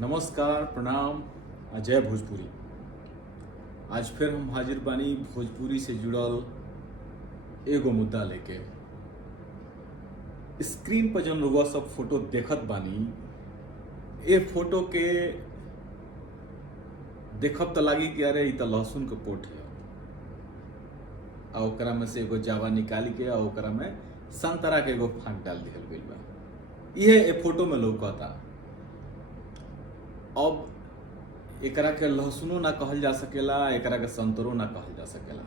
नमस्कार, प्रणाम। जय भोजपुरी। आज फिर हम हाजिर बानी भोजपुरी से जुड़ल एगो मुद्दा लेके। स्क्रीन पर जौन रउआ सब फोटो देखत बानी, ए फोटो के देखब त लागी कि अरे इ त लहसुन के पोट है। आ ओकरा में से एगो जावा निकाली के आ ओकरा में संतरा के एगो फांक डाल दिहल गइल बा। इहे ए फोटो में लौकता। अब एकरा के लहसुनो ना कहल जा सकेला, एकरा के संतरो ना कहल जा सकेला।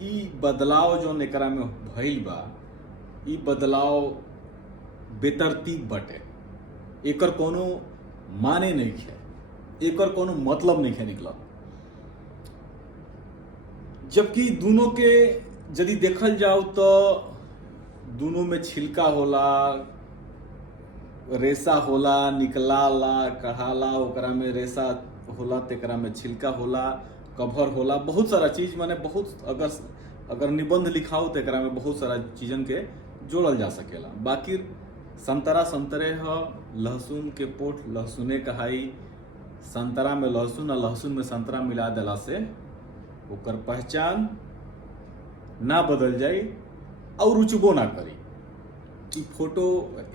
ई बदलाव जौन एकरा में भइल बा, ई बदलाव बेतरतीब बाटे। एकर कोनो माने नइखे, एकर कोनो मतलब नइखे निकलत। जबकि दोनों के यदि देखल जाओ तो दोनों में छिलका होला, रेसा होला, निकलाला, कढ़ाला, ओकरा में रेसा होला, तेकरा में छिलका होला, कवर होला, बहुत सारा चीज माने बहुत अगर निबंध लिखाओ तो एकरा में बहुत सारा चीजन के जोड़ल जा सकेला। बाकी संतरा संतरे ह, लहसुन के पोट लहसुने कहाई। संतरा में लहसुन और लहसुन में संतरा मिला देला से ओकर पहचान ना बदल जाई और रुचबो ना करी। ई फोटो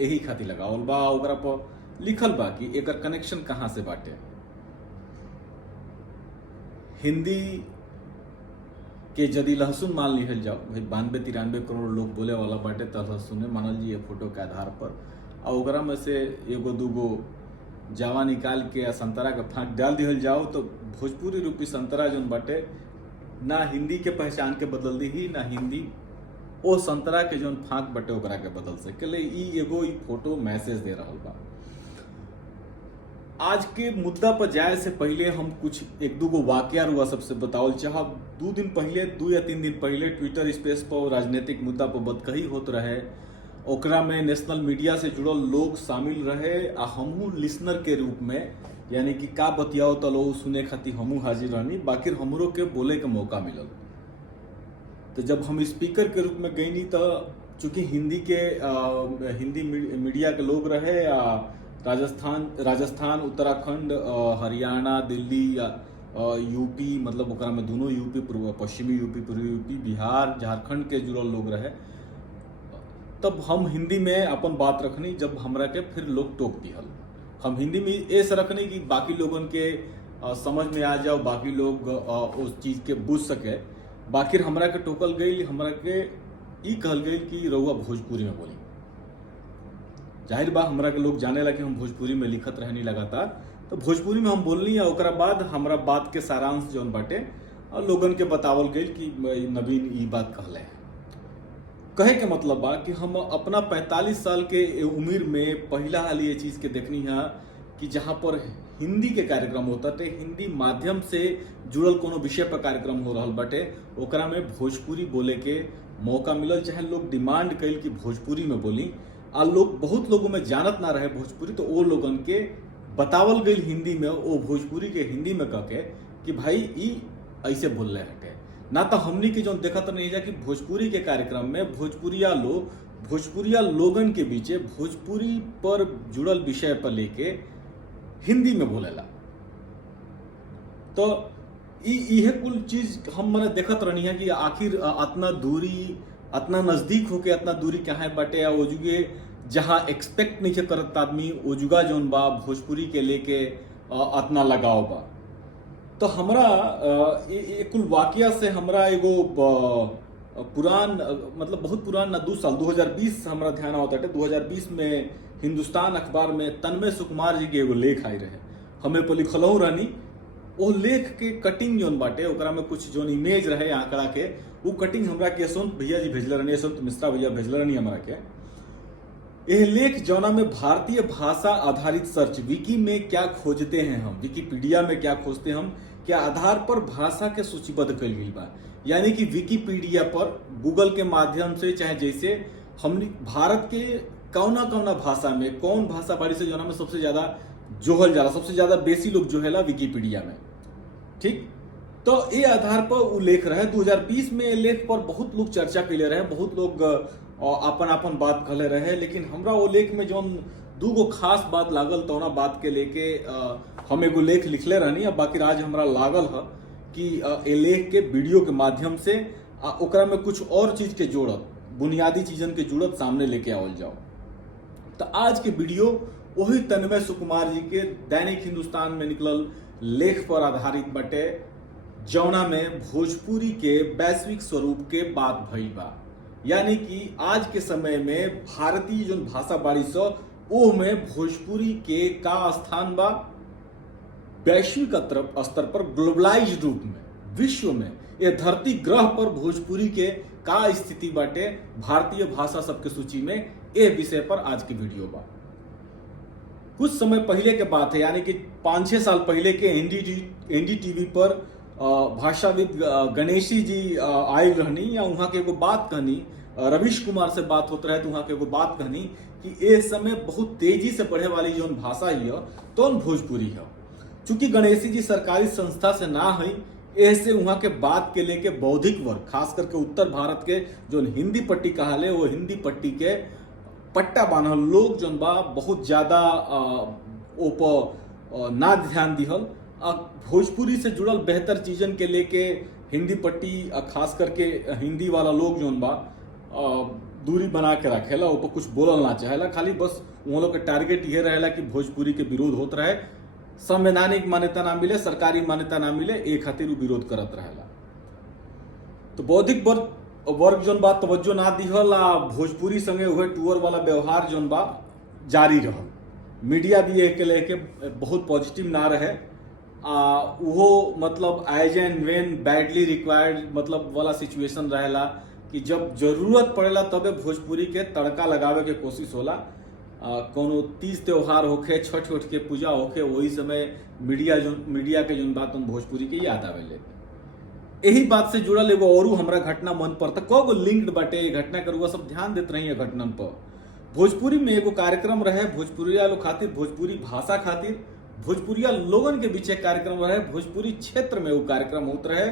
यही खातिर लगावल बा, ओकरा पर लिखल बा कि एकर कनेक्शन कहाँ से बाटे। हिंदी के यदि लहसुन मान लिहल जाओ, भाई 92-93 करोड़ लोग बोले वाला बाटे, तो लहसुन मानल जी ये फोटो के आधार पर। और ओकरा में से एगो दूगो जावा निकाल के संतरा के फांक डाल दिहल जाओ तो भोजपुरी रूपी संतरा जौन बाटे ना हिंदी के पहचान के बदल दी, ना हिंदी ओ संतरा के जौन फांक बटे ओकरा के बदल सकेले। ई फोटो मैसेज दे रहल बा। आज के मुद्दा पर जाए से पहले हम कुछ एक दूगो वाकया रुआ सबसे बतावल चाहब। 2 या 3 दिन पहले ट्विटर स्पेस पर राजनीतिक मुद्दा पर बदकही होत रहे। ओकरा में नेशनल मीडिया से जुड़ल लोग शामिल रहे आ हमहू लिसनर के रूप में, यानी कि का बतियाओ तो लोग सुने खातिर हमहू हाजिर रहनी। बाकी हमरो के बोले के मौका मिलल। तो जब हम स्पीकर के रूप में गईनी तो चूंकि हिंदी मीडिया के लोग रहे, राजस्थान, उत्तराखंड, हरियाणा, दिल्ली, यूपी, मतलब ओकरा में दोनों यूपी, पश्चिमी यूपी, पूर्वी यूपी, बिहार, झारखंड के जुड़ल लोग रहे। तब हम हिंदी में अपन बात रखनी। जब हमरा के फिर लोग टोक दिहल, हम हिंदी में ऐसे रखनी कि बाकी लोगन के समझ में आ जाओ, बाकी लोग उस चीज के बुझ सके। बाकी हमरा के टोकल गई, हमरा के ई कहल गई कि रउआ भोजपुरी में बोली। जाहिर बा हमरा के लोग जाने लगे हम भोजपुरी में लिखत रहनी लगातार, तो भोजपुरी में हम बोलनी। और ओकरा बाद हमरा बात के सारांश जौन बाटे और लोगन के बतावल गई कि नवीन ई बात कहले है। कहे के मतलब बा कि हम अपना 45 साल के उम्र में पहला हाल ये चीज के देखनी है कि जहाँ पर हिंदी के कार्यक्रम होता थे, हिंदी माध्यम से जुड़ल कोनो विषय पर कार्यक्रम हो रहल बाटे, ओकरा में भोजपुरी बोले के मौका मिलल। चाहे लोग डिमांड कइल कि भोजपुरी में बोली, आ लोग बहुत लोगों में जानत ना रहे भोजपुरी, तो वो लोगन के बतावल गई हिंदी में, वो भोजपुरी के हिंदी में कह के कि भाई ई ऐसे बोल रहे हटे। ना तो हमनी के जो देखत नहीं जा कि भोजपुरी के कार्यक्रम में भोजपुरिया लोगन के बीचे भोजपुरी पर जुड़ल विषय पर लेके हिंदी में बोलेला। तो इहे कुल चीज हम मने देखत रहनी है कि आखिर अतना दूरी, अतना नजदीक होके अतना दूरी कहाँ बाटे। या ओजुगे जहाँ एक्सपेक्ट नहीं करत आदमी, ओजुगा जौन बा भोजपुरी के लेके अतना लगाव बा। तो हमरा कुल वाकया से हमरा एगो पुरान, मतलब बहुत पुरान ना, 2 साल 2020 हमरा ध्यान आवत है। 2020 में हिंदुस्तान अखबार में तन्मय सुकुमार जी के एगो लेख आई रहे, हमें पर लिखलहु रहनी। वो लेख के कटिंग जौन बाटे, ओकरा में कुछ जौन इमेज रहे आंकड़ा के, वो कटिंग हमरा के यशवंत भैया जी भेजले रहनी, यशवंत मिश्रा भैया भेजले रहनी हमरा के। यह लेख जौना में भारतीय भाषा आधारित सर्च, विकी में क्या खोजते हैं हम, विकीपीडिया में क्या खोजते हम, के आधार पर भाषा के सूचीबद्ध कइल गइल बा। यानी कि विकीपीडिया पर गूगल के माध्यम से, चाहे जैसे हमने भारत के कौना भाषा में कौन भाषा बाड़ी से जौना में सबसे ज्यादा जोहल जाला, सबसे ज्यादा बेसी लोग जोहेला विकीपीडिया में, ठीक। तो ये आधार पर वो लेख रहे 2020 में। लेख पर बहुत लोग चर्चा कैले रहे, बहुत लोग अपन बात कहले रहे, लेकिन हमरा वो लेख में जौन दू गो खास बात लागल तो ना बात के लेके हम एगो लेख लिखले रहनी। अब बाकी आज हमरा लागल है कि ए लेख के वीडियो के माध्यम से ओकरा में कुछ और चीज के जोड़त, बुनियादी चीजन के जुड़त सामने लेके आवल जाओ। तो आज के वीडियो वही तन्मय सुकुमार जी के दैनिक हिंदुस्तान में निकलल लेख पर आधारित बटे, जौना में भोजपुरी के वैश्विक स्वरूप के बात भई बा। यानी कि आज के समय में भारतीय जो भाषा बाड़ी सो ओ में भोजपुरी के का स्थान बा वैश्विक स्तर पर, ग्लोबलाइज्ड रूप में, विश्व में, ये धरती ग्रह पर भोजपुरी के का स्थिति बाटे भारतीय भाषा सबके सूची में, ए विषय पर आज की वीडियो बा। कुछ समय पहले के बात है, यानी कि 5-6 साल पहले के एनडीटीवी पर भाषाविद गणेशी जी आयल रहनी, या वहां के एगो बात कहनी, रवीश कुमार से बात होते रहे तो वहां के एगो बात कहनी कि इस समय बहुत तेजी से बढ़े वाली जो भाषा है तो भोजपुरी है। चूंकि गणेशी जी सरकारी संस्था से ना है, ऐसे वहां के बात के लेके बौद्धिक वर्ग, खास करके उत्तर भारत के जो हिंदी पट्टी कहले, वो हिंदी पट्टी के पट्टा बांधल लोग जो बा बहुत ज्यादा ना ध्यान दिहल। भोजपुरी से जुड़ल बेहतर चीजन के लेके हिंदी पट्टी, खास करके हिंदी वाला लोग जो बा दूरी बना के रखेला, ऊपर कुछ बोलल ना चाहेला, खाली बस उन लोग के टारगेट ये रहेला कि भोजपुरी के विरोध होत रहे, संवैधानिक मान्यता ना मिले, सरकारी मान्यता ना मिले, एक खातिर विरोध करत रहेला। तो बौद्धिक वर्ग जोन बा तवज्जो ना दिहल, भोजपुरी संगे उहे टूअर वाला व्यवहार जोन बा जारी रहल। मीडिया भी एक लेके बहुत पॉजिटिव ना रहे, वो मतलब एज एंड व्हेन बैडली रिक्वायर्ड मतलब वाला सिचुएशन रहेला कि जब जरूरत पड़ेला तबे भोजपुरी के तड़का लगावे के कोशिश होला। कोनो तीज त्योहार होखे, छठ उठ के पूजा होखे, वही समय मीडिया के जोन बात भोजपुरी के याद आवेले। यही बात से जुड़ल एगो और हमरा घटना मन पर था, कगो लिंक्ड बाटे ये घटना के, रुआ सब ध्यान देते रही है घटनन पर। भोजपुरी में एगो कार्यक्रम रहे भोजपुरिया लोग खातिर, भोजपुरी भाषा खातिर, भोजपुरिया लोगन के बीच एक कार्यक्रम रहे, भोजपुरी क्षेत्र में वो कार्यक्रम होते रहे।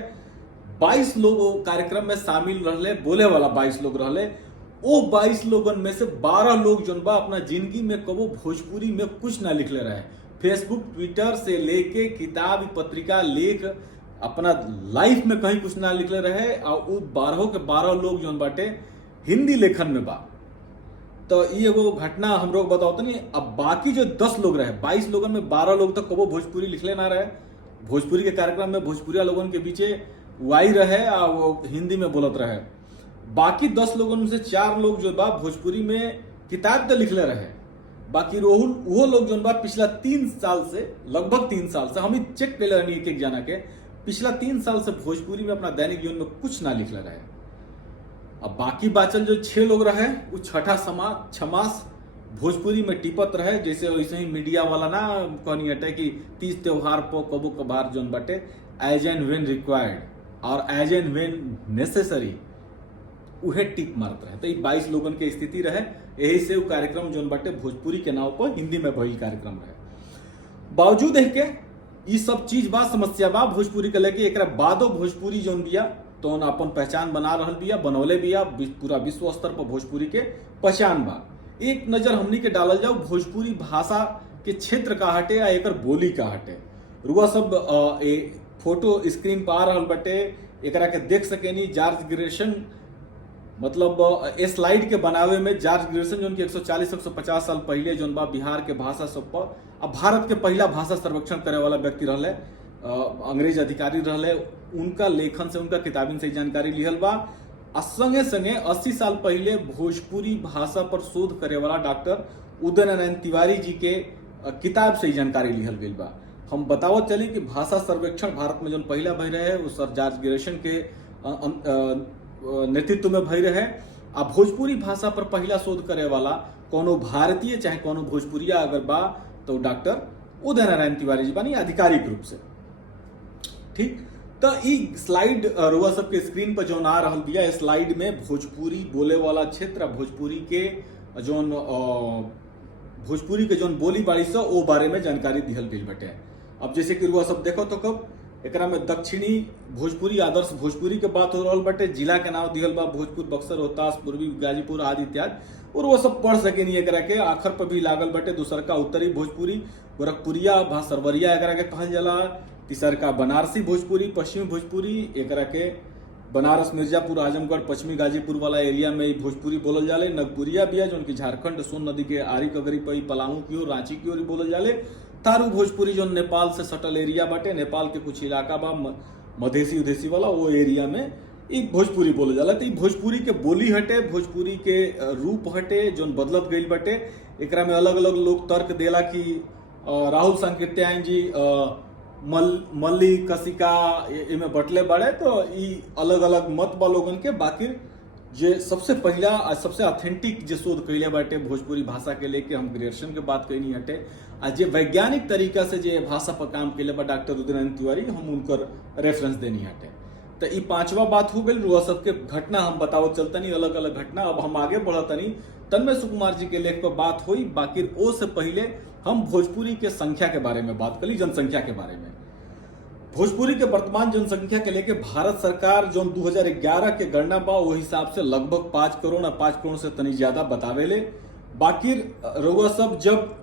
22 लोग वो कार्यक्रम में शामिल रहले, बोले वाला 22 लोग रहले। वो 22 लोगन में से 12 लोग जोन बा अपना जिंदगी में कबो भोजपुरी में कुछ ना लिखले रहे। फेसबुक, ट्विटर से लेके किताब, पत्रिका, लेख, अपना लाइफ में कहीं कुछ ना लिखले रहे। और वो 12 के 12 लोग जोन बाटे हिंदी लेखन में बा। तो ये एगो घटना हम लोग बताओ नहीं। अब बाकी जो 10 लोग रहे, 22 लोगों में 12 लोग तक कबो भोजपुरी लिखले ना रहे। भोजपुरी के कार्यक्रम में भोजपुरिया लोगों के बीचे वाई रहे और वो हिंदी में बोलत रहे। बाकी 10 लोगों में से 4 लोग जो बा भोजपुरी में किताब तो लिखले रहे। बाकी वो लोग जो बा पिछला 3 साल से, लगभग 3 साल से, हम ही चेक कर रही एक जना के, पिछला 3 साल से भोजपुरी में अपना दैनिक जीवन में कुछ ना लिखले रहे। अब बाकी बाचल जो 6 लोग रहे, वो छठा छमास भोजपुरी में टिपत रहे। जैसे वैसे ही मीडिया वाला ना कहनी हटे कि तीज त्योहार पर कबो कभार जोन बाटे एज एंड व्हेन रिक्वायर्ड और एज एंड व्हेन नेसेसरी उहे टिक मारत रहे। तो 22 लोगन के स्थिति रहे। यही से वो कार्यक्रम जोन बाटे भोजपुरी के नाव पर हिंदी में भइल कार्यक्रम रहे। बावजूद है के ये सब चीज बा, समस्या बा भोजपुरी के लेके, एकरा बादो भोजपुरी जोन बिया तो अपन पहचान बना रहल बिया, बनौले बिया, पूरा विश्व स्तर पर भोजपुरी के पहचान बा। एक नजर हमनी के डालल जाओ भोजपुरी भाषा के क्षेत्र का हटे या एकर बोली का हटे। रुआ सब फोटो स्क्रीन पर आ रहल बटे, एकरा के देख सकेनी। जॉर्ज ग्रेसन मतलब ए स्लाइड के बनावे में जॉर्ज ग्रेसन जो 140-150 साल पहले जोन बा बिहार के भाषा सब पर, अब भारत के पहला भाषा सर्वेक्षण करे वाला व्यक्ति रहले, अंग्रेज अधिकारी रहले। उनका लेखन से, उनका किताबिन से जानकारी लिहल बा। संगे संगे 80 साल पहले भोजपुरी भाषा पर शोध करे वाला डॉक्टर उदय नारायण तिवारी जी के किताब से जानकारी लिहल गई बा। हम बतावत चली कि भाषा सर्वेक्षण भारत में जो पहला भई रहे वो सर जॉर्ज ग्रेसन के नेतृत्व में भई रहे। आ भोजपुरी भाषा पर पहला शोध करे वाला कोनो भारतीय चाहे कोनो भोजपुरिया अगर बा तो डॉक्टर उदय नारायण तिवारी जी बानी, आधिकारिक रूप से। ठीक, तो ई स्लाइड रुआ सबके स्क्रीन पर जो आ रहल बिया, स्लाइड में भोजपुरी बोले वाला क्षेत्र, भोजपुरी के जोन बोली बाड़ी से ओ बारे में जानकारी दिहल गई बटे। अब जैसे कि रुआ सब देखो तो कब एकरा में दक्षिणी भोजपुरी, आदर्श भोजपुरी के बात हो रहल बटे। जिला के नाम दिहल बा भोजपुर, बक्सर, रोहतास, पूर्वी गाजीपुर आदि इत्यादि। और वो सब पढ़ सके नहीं एकरा के। आखिर पर भी लागल बटे। दूसर का उत्तरी भोजपुरी, गोरखपुरिया सरवरिया एकरा के कहल जाला। तीसर का बनारसी भोजपुरी, पश्चिमी भोजपुरी, एकरा के बनारस, मिर्जापुर, आजमगढ़, पश्चिमी गाजीपुर वाला एरिया में भोजपुरी बोलल जाले। नगपुरिया बिया जो उनकी झारखंड सोन नदी के आरी कगरी पर पलामू की ओर, रांची की ओर बोलल जाले। तारू भोजपुरी जो नेपाल से सटल एरिया बाटे, नेपाल के कुछ इलाका बा मधेसी उधेसी वाला, वो एरिया में एक भोजपुरी बोलल जाला। तो भोजपुरी के बोली हटे, भोजपुरी के रूप हटे जो बदलत गईल बटे। एकरा में अलग अलग लोग तर्क देला कि राहुल सांकृत्यायन जी मल्ली कसिका इमे बटले बड़े, तो ई अलग अलग मत बा लोगन के। बाकी जे सबसे पहला आ सबसे ऑथेंटिक जे शोध कैले बाटे भोजपुरी भाषा के लेके हम ग्रेजुएशन के बात कैनी हटे। आ जे वैज्ञानिक तरीका से जे भाषा पर काम कैले बा डॉक्टर रुद्रानंद तिवारी, हम उनकर रेफरेंस देनी हटे। तो ई पांचवा बात हो गई। रुआ सबके घटना हम बताओ चलतनी, अलग अलग घटना। अब हम आगे बढ़तनी, तन्मय सुकुमार जी के लेख पर बात हुई। बाकी ओ से पहले हम भोजपुरी के संख्या के बारे में बात करी, जनसंख्या के बारे में। भोजपुरी के वर्तमान जनसंख्या के लेके भारत सरकार जो 2011 के गणना बा वो हिसाब से लगभग 5 करोड़ या 5 करोड़ से तनी ज्यादा बतावेले। बाकी रउआ सब जब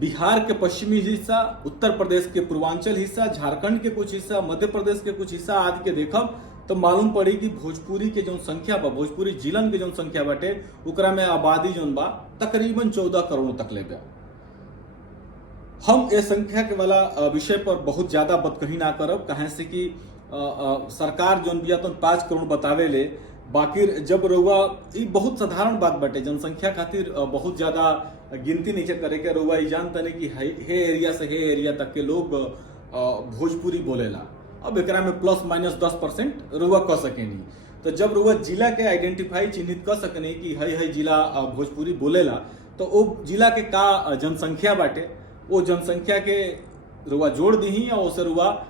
बिहार के पश्चिमी हिस्सा, उत्तर प्रदेश के पूर्वांचल हिस्सा, झारखंड के कुछ हिस्सा, मध्य प्रदेश के कुछ हिस्सा आदि के देखब तो मालूम पड़ी कि भोजपुरी के जो संख्या बा, भोजपुरी जिलन के जो संख्या बाटे, उकरा में आबादी जो बा तकरीबन 14 करोड़ तक ले बा। हम इस संख्या के वाला विषय पर बहुत ज्यादा बतकही ना करब, कहे से कि सरकार जो बिया तो 5 करोड़ बतावे ले। बाकी जब रउआ ई बहुत साधारण बात बाटे, जनसंख्या खातिर बहुत ज्यादा गिनती नहीं करे के। रउआ ई जानते नहीं कि हे एरिया से हे एरिया तक के लोग भोजपुरी बोलेला। अब एकरा में प्लस माइनस 10% रउआ कह सके नहीं। तो जब रउआ जिला के आइडेंटिफाई चिन्हित कर सके नहीं कि है जिला भोजपुरी बोलेला, तो वो जिला के का जनसंख्या बाटे, वो जनसंख्या के रुआ जोड़ दी या उससे रुआ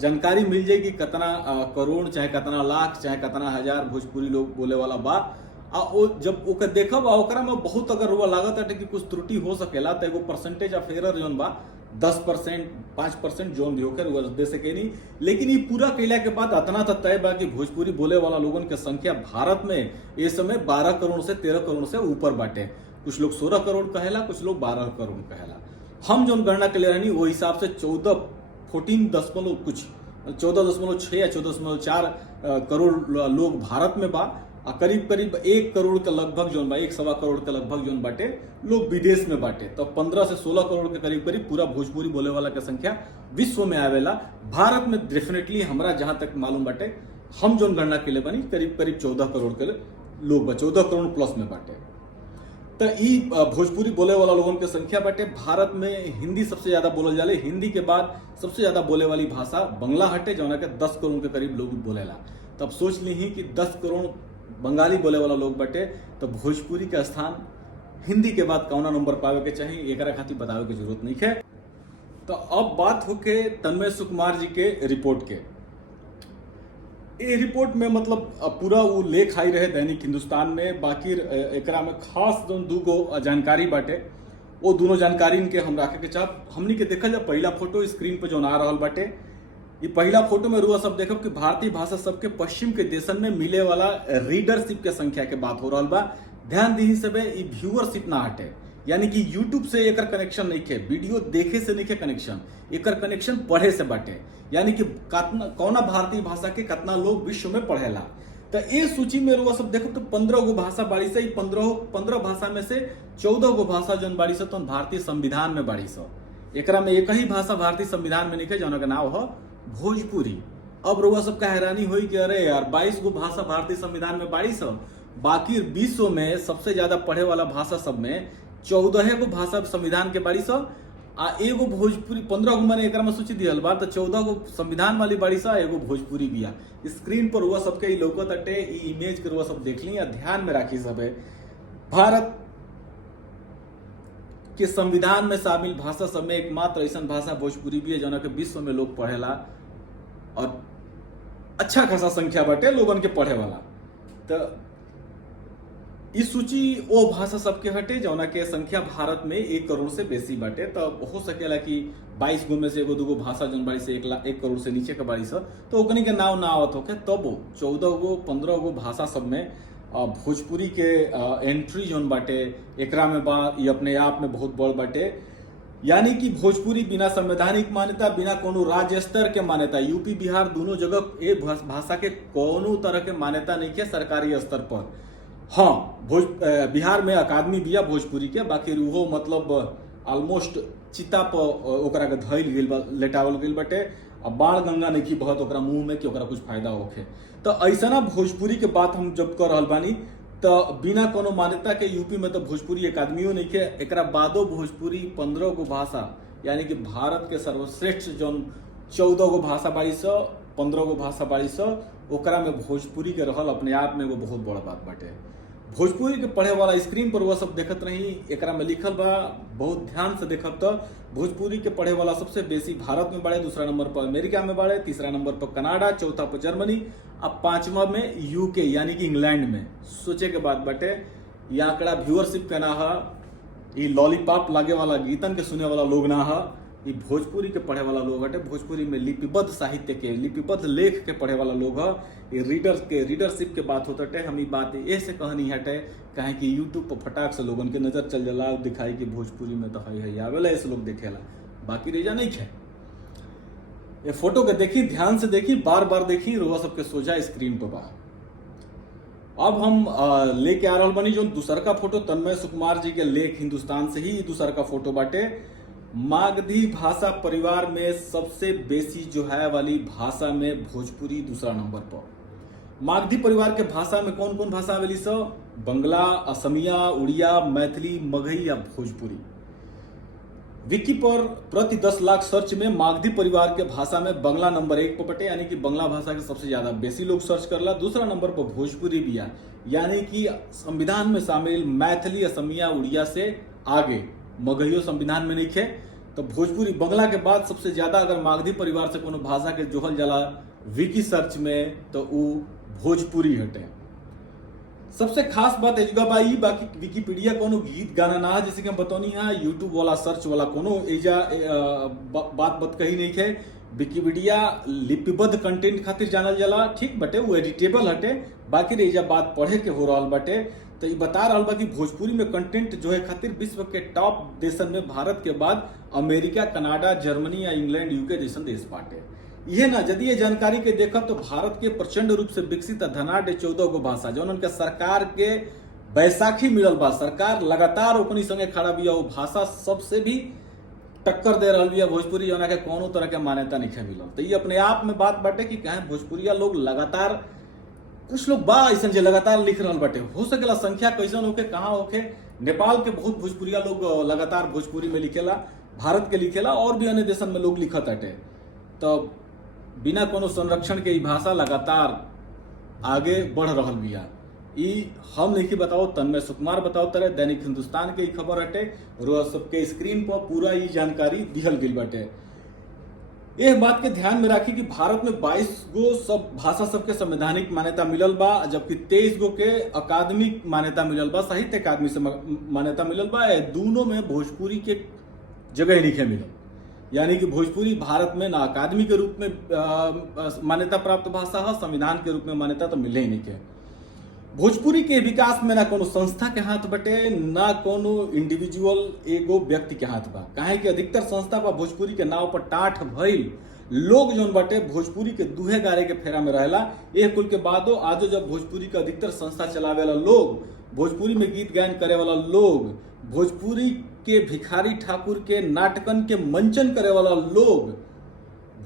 जानकारी मिल जाएगी कितना करोड़ चाहे कितना लाख चाहे कितना हजार भोजपुरी लोग बोले वाला बा। आ वो जब ओकर देखब ओकरा में बहुत अगर रुआ लागत है कि कुछ त्रुटि हो सकेला, तो एगो परसेंटेज ऑफ एरर जोन बा 10%, 5% जोन भी होकर रुआ दे सके नहीं। लेकिन ये पूरा कैला के बाद इतना तो तय बा कि भोजपुरी बोले वाला लोगन के संख्या भारत में इस समय 12 करोड़ से 13 करोड़ से ऊपर बाटे। कुछ लोग 16 करोड़ कहेला, कुछ लोग 12 करोड़ कहेला। हम जो गणना के लिए रहनी वो हिसाब से 14.6 या 14.4 करोड़ लोग भारत में बा। करीब करीब 1 करोड़ के लगभग जोन बा, 1.25 करोड़ के लगभग जोन बाटे लोग विदेश में बाटे। तो 15 से 16 करोड़ के करीब करीब पूरा भोजपुरी बोले वाला के संख्या विश्व में आवेला। भारत में डेफिनेटली हमरा जहां तक मालूम बाटे, हम जोन गणना के लिए बनी करीब करीब 14 करोड़ के लोग बा, 14 करोड़ प्लस में बाटे। तो ई भोजपुरी बोले वाला लोगों की संख्या बाटे। भारत में हिंदी सबसे ज्यादा बोलल जाले। हिंदी के बाद सबसे ज्यादा बोले वाली भाषा बंगला हटे, जो के 10 करोड़ के करीब लोग बोलेला। तब सोच ली ही कि 10 करोड़ बंगाली बोले वाला लोग बाटे, तो भोजपुरी का स्थान हिंदी के बाद कौना नंबर पावे के चाहिए, एकरा खातिर बतावे की जरूरत नहीं है। तो अब बात होके तन्मय सुकुमार जी के रिपोर्ट के। ये रिपोर्ट में मतलब पूरा वो लेख आई रहे दैनिक हिंदुस्तान में। बाकी एकरा में खास जो दूगो जानकारी बाटे, वो दोनों जानकारी इनके हम रखे के चाह। हमनी के देखा जाए पहला फोटो स्क्रीन पर जो आ रहा बाटे, ये पहला फोटो में रुआ सब देखब कि भारतीय भाषा सबके पश्चिम के देशन में मिले वाला रीडरशिप के संख्या के बात हो रहा बा। ध्यान दी सब व्यूअरशिप ना हटे, यानी कि यूट्यूब से एकर कनेक्शन नहीं है, वीडियो देखे से नहीं है कनेक्शन, एकर कनेक्शन पढ़े से बाटे। यानी कि कौना भारतीय भाषा के कितना लोग विश्व में पढ़ेला। तो ये सूची में रुआ सब देखो तो 15 गो भाषा बाड़ी से, 15 भाषा में से 14 गो भाषा जो बाड़ी से तो भारतीय संविधान में बाड़ी से। एकरा में एक ही भाषा भारतीय संविधान में लिखे जौन का नाम हो भोजपुरी। अब रुआ सब का हैरानी हुई कि अरे यार 22 गो भाषा भारतीय संविधान में बाड़ी से, बाकी विश्व में सबसे ज्यादा पढ़े वाला भाषा सब में 14 गो भाषा संविधान के बाड़ी से आ एगो भोजपुरी। 15 गो मैंने एक में सूची दिया बा, तो 14 गो संविधान वाली बाड़ी सा, एगो भोजपुरी बिया। स्क्रीन पर हुआ सबके ई लौकत अटे, ई इमेज के हुआ सब देख ली, ध्यान में राखी सब है। भारत के संविधान में शामिल भाषा सब में एकमात्र ऐसा भाषा भोजपुरी भी है जो कि विश्व में लोग पढ़ेला और अच्छा खासा संख्या बाटे लोगन के पढ़े वाला। तो इस सूची वो भाषा सबके हटे जौना के संख्या भारत में 1 करोड़ से बेसी बाटे। तो हो सकेला कि 22 गो में से एगो दूगो भाषा जौन बाड़ी से 1 करोड़ से नीचे के बाड़ी से, तो ओकनी के नाव ना आवत होके, तब 14 गो 15 गो भाषा सब में भोजपुरी के एंट्री जोन बाटे एकरा में बा, ये अपने आप में बहुत बड़ बाटे। यानी कि भोजपुरी बिना संवैधानिक मान्यता, बिना कोनो राज्य स्तर के मान्यता, यूपी बिहार दोनों जगह ए भाषा के कोनो तरह के मान्यता नहीं है सरकारी स्तर पर। हाँ, बिहार में अकादमी बिया भोजपुरी के, बाकी वो मतलब ऑलमोस्ट चिता पर ओकरा के धइल गेल बा, लेटावल गेल बाटे। अब बाढ़ गंगा नहीं की बहुत ओकरा मुंह में कि ओकरा कुछ फायदा होखे। तो ऐसा ना भोजपुरी के बात हम जब कर रहल बानी तो बिना कोनो मान्यता के यूपी में तो भोजपुरी अकादमियों नहीं के, एकरा बादो भोजपुरी 15 गो भाषा, यानी कि भारत के सर्वश्रेष्ठ जौन 14 गो भाषा 15 गो भाषा 2200 ओकरा में भोजपुरी के रहल अपने आप में एगो बहुत बड़ा बात बाटे। भोजपुरी के पढ़े वाला स्क्रीन पर वह सब देखत रही, एकरा में लिखल बा, बहुत ध्यान से देखब तो भोजपुरी के पढ़े वाला सबसे बेसी भारत में बाड़े, दूसरा नंबर पर अमेरिका में बाड़े, तीसरा नंबर पर कनाडा, चौथा पर जर्मनी, अब 5वां में यूके यानी कि इंग्लैंड में। सोचे के बाद बाटे ये आंकड़ा व्यूअरशिप के ना हा, ये लॉलीपॉप लागे वाला गीतन के सुने वाला लोग ना हा, ये भोजपुरी के पढ़े वाला लोग हटे। भोजपुरी में लिपिबद्ध साहित्य के, लिपिबद्ध लेख के पढ़े वाला लोग है। ये रीडरशिप के बात होते। हम ये बात ऐसे कहनी हटे कहे कि यूट्यूब पर फटाक से लोगन के नजर चल जाला, दिखाई कि भोजपुरी में तो है आवेला, ऐसे लोग देखेला, बाकी रेजा नहीं है। ये फोटो के देखी, ध्यान से देखी, बार बार देखी, रोआ सबके सोजा स्क्रीन पर बा। अब हम लेके आ रहा बनी जो दूसर का फोटो तन्मय सुकुमार जी के लेख हिंदुस्तान से ही दूसर का फोटो बाटे। मागधी भाषा परिवार में सबसे बेसी जो है वाली भाषा में भोजपुरी दूसरा नंबर पर। मागधी परिवार के भाषा में कौन कौन भाषा आवेली सब? बंगला, असमिया, उड़िया, मैथिली, मगही या भोजपुरी। विकी पर प्रति 10 लाख सर्च में मागधी परिवार के भाषा में बंगला नंबर 1 पर बटे, यानी कि बंगला भाषा के सबसे ज्यादा बेसी लोग सर्च करला। दूसरा नंबर पर भोजपुरी बिया, यानी कि संविधान में शामिल मैथिली, असमिया, उड़िया से आगे, मगहियो संविधान में नहीं है। तो भोजपुरी बंगला के बाद सबसे ज्यादा अगर मागधी परिवार से कोनो भाषा के जोहल जाला विकी सर्च में तो वो भोजपुरी हटे। सबसे खास बात एजुगा बाई, बाकी विकिपीडिया कोनो गीत गाना ना है, जैसे कि हम बतौनी है यूट्यूब वाला सर्च वाला कोनो एजा बात कही नहीं है। विकिपीडिया लिपिबद्ध कंटेंट खातिर जानल जाला, ठीक बटे, वो एडिटेबल हटे, बाकी एजा बात पढ़े के हो रहल बटे। तो ये बता रहा बा कि भोजपुरी में कंटेंट जो है खातिर विश्व के टॉप देशन में भारत के बाद अमेरिका, कनाडा, जर्मनी या इंग्लैंड, यूके जैसन देश बाटे। यह ना यदि ये जानकारी के देखा तो भारत के प्रचंड रूप से विकसित धनाढ़ 14 गो भाषा जो उनके सरकार के बैसाखी मिलल बा, सरकार लगातार ओकनी संगे खड़ा बिया, वो भाषा सबसे भी टक्कर दे रहा बिया भोजपुरी, जो के कोनो तरह के मान्यता नहीं मिलल। तो ये अपने आप में बात बाटे कि कहे भोजपुरिया लोग लगातार, कुछ लोग बा ऐसा जो लगातार लिख रहा बाटे, हो सकेला संख्या कैसन होके कहाँ होके। नेपाल के बहुत भोजपुरिया लोग लगातार भोजपुरी में लिखेला, भारत के लिखेला, और भी अन्य देशन में लोग लिखत हटे। तो बिना कोनो संरक्षण के भाषा लगातार आगे बढ़ रहा बिया। ई हम नहीं बताओ, तन्मय सुकुमार बताओ तरह दैनिक हिंदुस्तान के खबर हटे, रोज सबके स्क्रीन पर पूरा ये जानकारी दिहल गई बाटे। यह बात के ध्यान में राखी कि भारत में 22 गो सब भाषा सबके संवैधानिक मान्यता मिलल बा, जबकि 23 गो के अकादमिक मान्यता मिलल बा, साहित्य अकादमी से मान्यता मिलल बा। दोनों में भोजपुरी के जगह लिखे मिलल, यानी कि भोजपुरी भारत में ना अकादमी के रूप में मान्यता प्राप्त भाषा है, संविधान के रूप में मान्यता तो मिले ही नहीं के। भोजपुरी के विकास में ना कोनो संस्था के हाथ बटे, ना कोनो इंडिविजुअल एगो व्यक्ति के हाथ बा, काहे कि अधिकतर संस्था पर भोजपुरी के नाव पर टाठ भइल लोग जोन बटे भोजपुरी के दूहे गारे के फेरा में रहेला। एक कुल के बादो आजो जब भोजपुरी के अधिकतर संस्था चलावे वाला लोग, भोजपुरी में गीत गायन करे वाला लोग, भोजपुरी के भिखारी ठाकुर के नाटकन के मंचन करे वाला लोग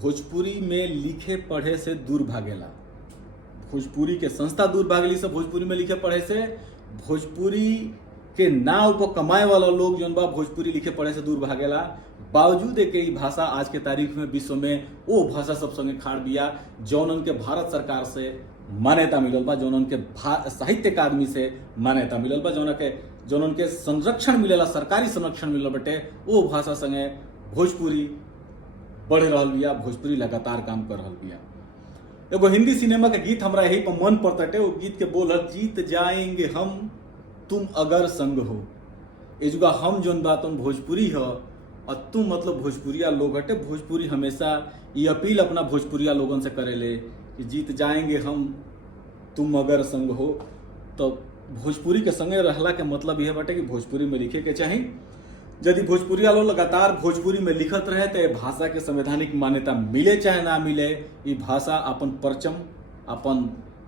भोजपुरी में लिखे पढ़े से दूर भागेला। भोजपुरी के संस्था दूर भागली से भोजपुरी में लिखे पढ़े से, भोजपुरी के नाव पर कमाए वाला लोग जो बा भोजपुरी लिखे पढ़े से दूर भागेला। बावजूद के ई भाषा आज के तारीख में विश्व में वो भाषा सब संगे खाड़ बिया जौन उनके भारत सरकार से मान्यता मिलल बा, जौन उनके साहित्य अकादमी से मान्यता मिलल बा, जौन उनके संरक्षण मिलेला, सरकारी संरक्षण मिलल बटे, वो भाषा संगे भोजपुरी बढ़ रहा बिया, भोजपुरी लगातार काम कर रहा बिया। एगो हिंदी सिनेमा के गीत हमरा यही पर मन पड़ते, वो गीत के बोल है, जीत जाएंगे हम तुम अगर संग हो। ए जुगा हम जोन बात भोजपुरी है और तुम मतलब भोजपुरिया लोग हटे। भोजपुरी हमेशा ये अपील अपना भोजपुरिया लोगन से करेले कि जीत जाएंगे हम तुम अगर संग हो। तो भोजपुरी के संगे रहला के मतलब यह बाटे कि भोजपुरी में लिखे के चाही। यदि भोजपुरी वालों लगातार भोजपुरी में लिखत रहे तो ये भाषा के संवैधानिक मान्यता मिले चाहे ना मिले, ये भाषा अपन परचम अपन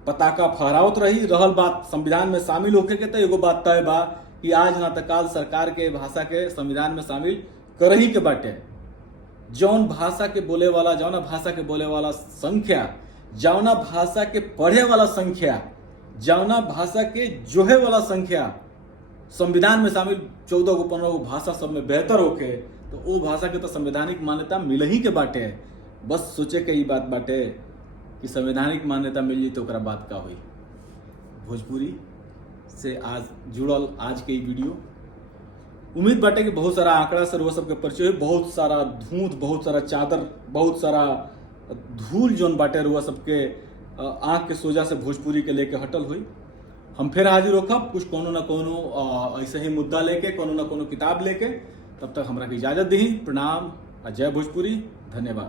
पताका फहरावत रही। रहल बात संविधान में शामिल होके के, तो एगो बात तय बा कि आज ना तो काल सरकार के भाषा के संविधान में शामिल करही के बाटे। जौन भाषा के बोले वाला, जौना भाषा के बोले वाला संख्या, जौना भाषा के पढ़े वाला संख्या, जौना भाषा के जोहे वाला संख्या संविधान में शामिल 14 को 15 को भाषा सब में बेहतर होके, तो वो भाषा के तो संवैधानिक मान्यता मिल ही के बाटे। बस सोचे के ही बात बाटे कि संवैधानिक मान्यता मिल जाए तो ओकरा बात का हुई। भोजपुरी से आज जुड़ल आज के वीडियो, उम्मीद बाटे कि बहुत सारा आंकड़ा से वो सबके परिचय हुई, बहुत सारा धूंध, बहुत सारा चादर, बहुत सारा धूल जोन बाटे रुआ सबके आंख के सोजा से भोजपुरी के लेके हटल हुई। हम फिर हाजिर होखब कुछ कोनो ना कोनो ऐसे ही मुद्दा लेके, कोनो ना कोनो किताब लेके। तब तक हमरा के इजाजत दी। प्रणाम, जय भोजपुरी, धन्यवाद।